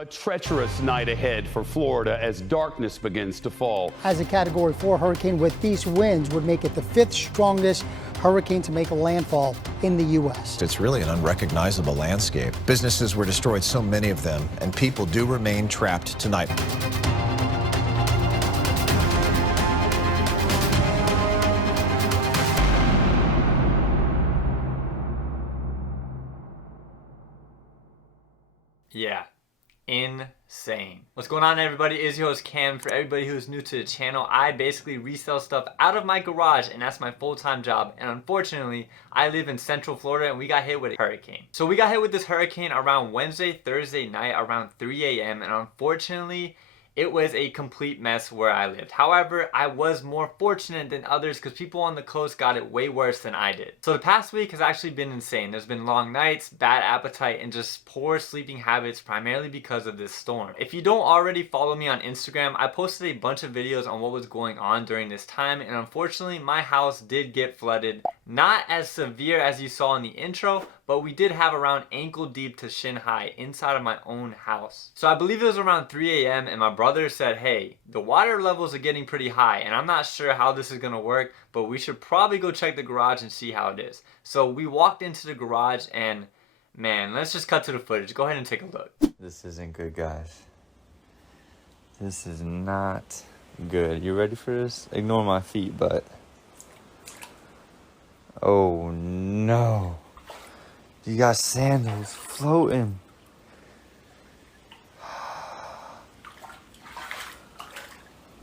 A treacherous night ahead for Florida as darkness begins to fall. As a Category 4 hurricane with these winds would make it the 5th strongest hurricane to make a landfall in the U.S. It's really an unrecognizable landscape. Businesses were destroyed, so many of them, and people do remain trapped tonight. Yeah, insane. What's going on, everybody? It's your host Cam. For everybody who's new to the channel, I basically resell stuff out of my garage, and that's my full-time job. And unfortunately, I live in Central Florida, and we got hit with a hurricane. So we got hit with this hurricane around Thursday night around 3 a.m. and unfortunately, it was a complete mess where I lived. However, I was more fortunate than others because people on the coast got it way worse than I did. So the past week has actually been insane. There's been long nights, bad appetite, and just poor sleeping habits primarily because of this storm. If you don't already follow me on Instagram, I posted a bunch of videos on what was going on during this time, and unfortunately my house did get flooded. Not as severe as you saw in the intro, but we did have around ankle deep to shin high inside of my own house. So I believe it was around 3 a.m. and my brother said, hey, the water levels are getting pretty high and I'm not sure how this is gonna work, but we should probably go check the garage and see how it is. So we walked into the garage and man, let's just cut to the footage. Go ahead and take a look. This isn't good, guys. This is not good. You ready for this? Ignore my feet, but oh no. You got sandals floating.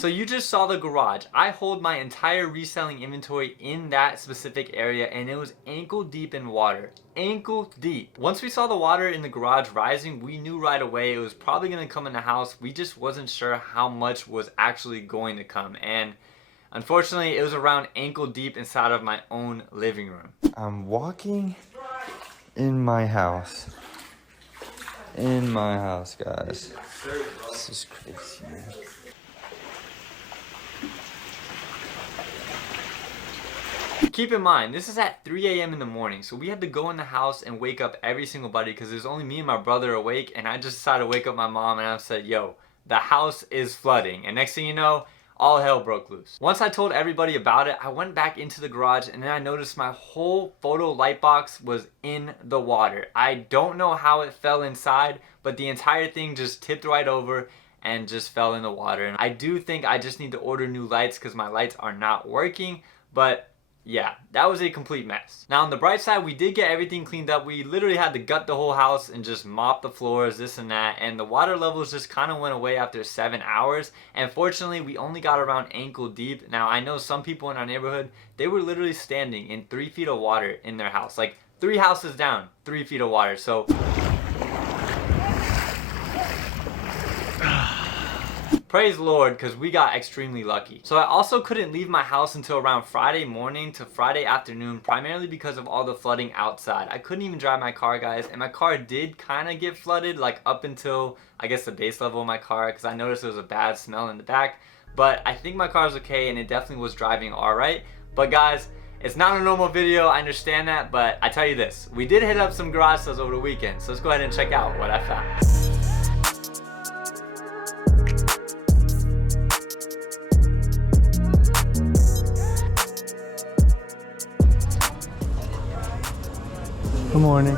So you just saw the garage. I hold my entire reselling inventory in that specific area and it was ankle deep in water. Ankle deep. Once we saw the water in the garage rising, we knew right away it was probably going to come in the house. We just wasn't sure how much was actually going to come. And unfortunately, it was around ankle deep inside of my own living room. I'm walking in my house. In my house, guys. This is crazy, man. Keep in mind, this is at 3 a.m. in the morning, so we had to go in the house and wake up every single buddy because there's only me and my brother awake, and I just decided to wake up my mom and I said, yo, the house is flooding. And next thing you know, all hell broke loose. Once I told everybody about it, I went back into the garage and then I noticed my whole photo light box was in the water. I don't know how it fell inside, but the entire thing just tipped right over and just fell in the water. And I do think I just need to order new lights because my lights are not working, but yeah, that was a complete mess. Now on the bright side, we did get everything cleaned up. We literally had to gut the whole house and just mop the floors, this and that, and the water levels just kind of went away after 7 hours. And fortunately, we only got around ankle deep. Now I know some people in our neighborhood, they were literally standing in 3 feet of water in their house. Like 3 houses down, 3 feet of water. So praise the Lord, because we got extremely lucky. So I also couldn't leave my house until around Friday morning to Friday afternoon, primarily because of all the flooding outside. I couldn't even drive my car, guys, and my car did kind of get flooded, like up until, I guess, the base level of my car, because I noticed there was a bad smell in the back. But I think my car is okay, and it definitely was driving all right. But guys, it's not a normal video, I understand that, but I tell you this, we did hit up some garage sales over the weekend, so let's go ahead and check out what I found. Good morning.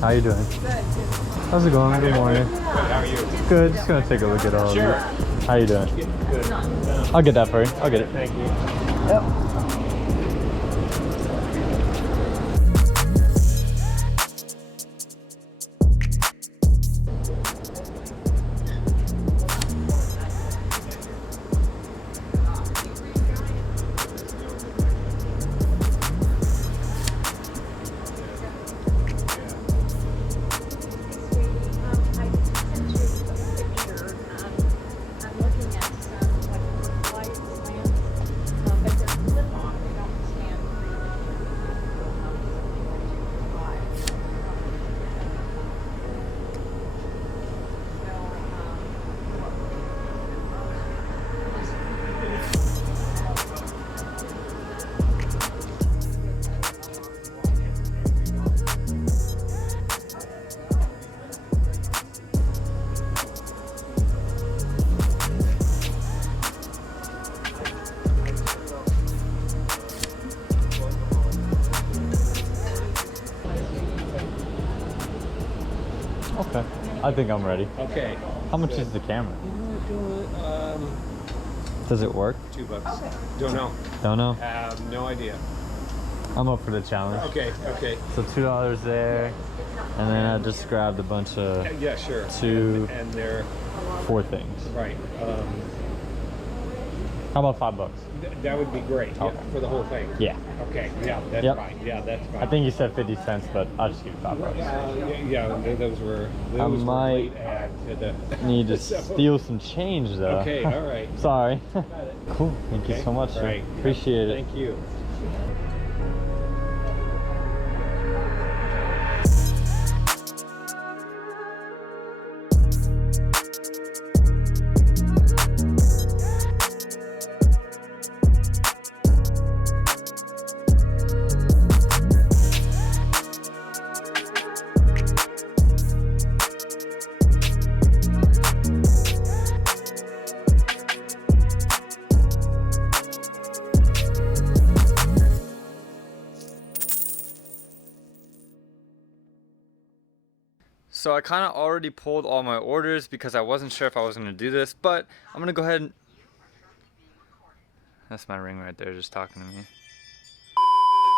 How you doing? Good. How's it going? Good morning. How are you? Good. Just gonna take a look at all of Sure. these. How you doing? Good. I'll get that for you. I'll get it. Thank you. Yep. I think I'm ready. Okay. How much is the camera? Does it work? $2. Don't know. Don't know. Have no idea. I'm up for the challenge. Okay, okay. So $2 there, and then I just grabbed a bunch of Yeah, sure. Two. And they're 4 things. right. How about $5? That would be great. Okay. Yeah, for the whole thing. Yeah. Okay. Yeah, that's Yep. fine. Yeah, that's fine. I think you said 50 cents, but I'll just give you $5. Those were I late might add to the. need to steal some change though. Okay, all right. Sorry. Cool. Thank you Okay, so much, all sir. right. Appreciate it. Thank you. So I kind of already pulled all my orders because I wasn't sure if I was going to do this, but I'm going to go ahead and... That's my ring right there just talking to me.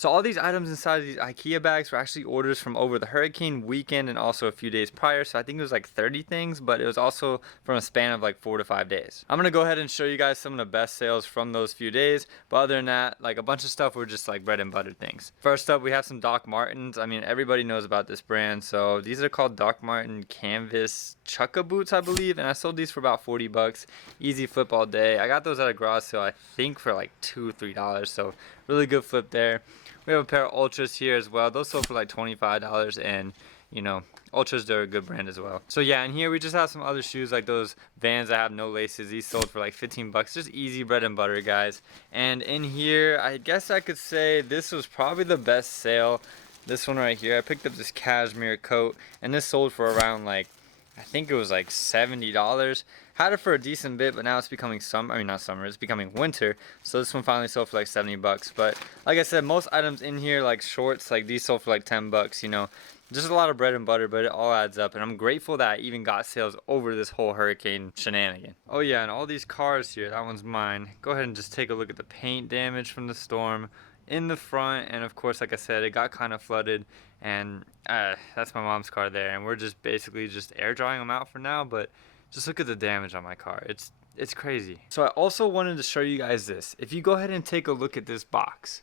So all these items inside of these IKEA bags were actually orders from over the hurricane weekend and also a few days prior. So I think it was like 30 things, but it was also from a span of like 4 to 5 days. I'm gonna go ahead and show you guys some of the best sales from those few days. But other than that, like a bunch of stuff were just like bread and butter things. First up, we have some Doc Martens. I mean, everybody knows about this brand. So these are called Doc Marten canvas chukka boots, I believe. And I sold these for about 40 bucks. Easy flip all day. I got those at a garage sale, I think for like $2 or $3. So really good flip there. We have a pair of Ultras here as well. Those sold for like $25, and you know, Ultras, they're a good brand as well. So yeah, and here we just have some other shoes like those Vans that have no laces. These sold for like 15 bucks. Just easy bread and butter, guys. And in here, I guess I could say this was probably the best sale. This one right here, I picked up this cashmere coat, and this sold for around like, I think it was like $70. Had it for a decent bit, but now it's becoming summer. I mean, not summer, it's becoming winter. So this one finally sold for like 70 bucks. But like I said, most items in here, like shorts, like these sold for like 10 bucks, you know. Just a lot of bread and butter, but it all adds up. And I'm grateful that I even got sales over this whole hurricane shenanigan. Oh yeah, and all these cars here, that one's mine. Go ahead and just take a look at the paint damage from the storm in the front. And of course, like I said, it got kind of flooded. And that's my mom's car there. And we're just basically just air drying them out for now. But just look at the damage on my car. It's crazy. So I also wanted to show you guys this. If you go ahead and take a look at this box,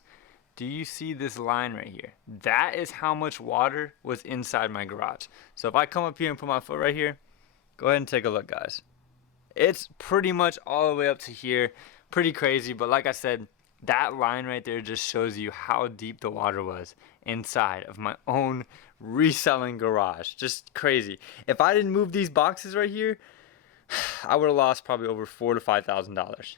do you see this line right here? That is how much water was inside my garage. So if I come up here and put my foot right here, go ahead and take a look, guys. It's pretty much all the way up to here. Pretty crazy, but like I said, that line right there just shows you how deep the water was inside of my own reselling garage. Just crazy. If I didn't move these boxes right here, I would have lost probably over $4,000 to $5,000.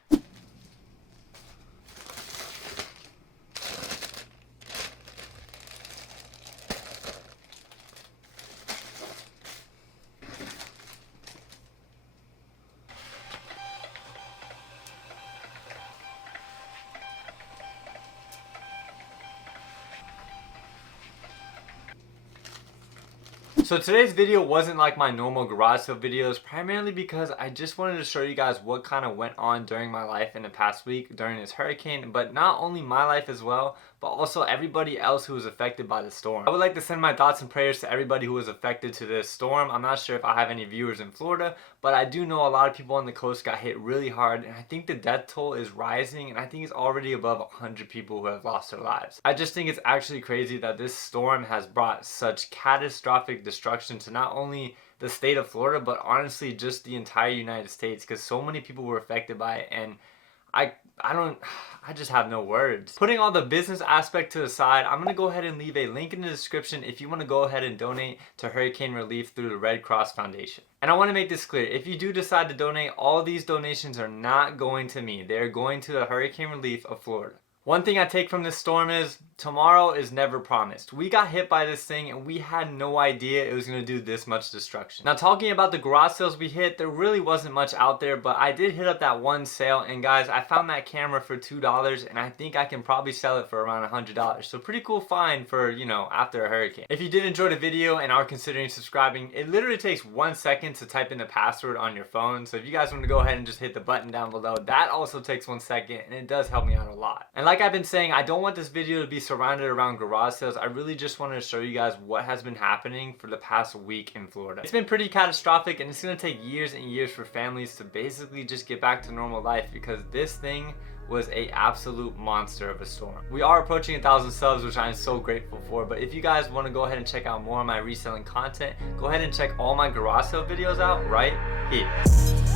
So today's video wasn't like my normal garage sale videos, primarily because I just wanted to show you guys what kind of went on during my life in the past week during this hurricane, but not only my life as well, but also everybody else who was affected by the storm. I would like to send my thoughts and prayers to everybody who was affected to this storm. I'm not sure if I have any viewers in Florida, but I do know a lot of people on the coast got hit really hard, and I think the death toll is rising, and I think it's already above 100 people who have lost their lives. I just think it's actually crazy that this storm has brought such catastrophic destruction to not only the state of Florida, but honestly just the entire United States, because so many people were affected by it, and I just have no words. Putting all the business aspect to the side, I'm going to go ahead and leave a link in the description if you want to go ahead and donate to hurricane relief through the Red Cross Foundation. And I want to make this clear, if you do decide to donate, all these donations are not going to me. They're going to the hurricane relief of Florida. One thing I take from this storm is, tomorrow is never promised. We got hit by this thing and we had no idea it was going to do this much destruction. Now, talking about the garage sales we hit, there really wasn't much out there, but I did hit up that one sale, and guys, I found that camera for $2 and I think I can probably sell it for around $100. So pretty cool find for, you know, after a hurricane. If you did enjoy the video and are considering subscribing, it literally takes 1 second to type in the password on your phone. So if you guys want to go ahead and just hit the button down below, that also takes 1 second and it does help me out a lot. And like I've been saying, I don't want this video to be surrounded around garage sales. I really just wanted to show you guys what has been happening for the past week in Florida. It's been pretty catastrophic, and it's going to take years and years for families to basically just get back to normal life, because this thing was a absolute monster of a storm. We are approaching 1,000 subs, which I'm so grateful for. But if you guys want to go ahead and check out more of my reselling content, go ahead and check all my garage sale videos out right here.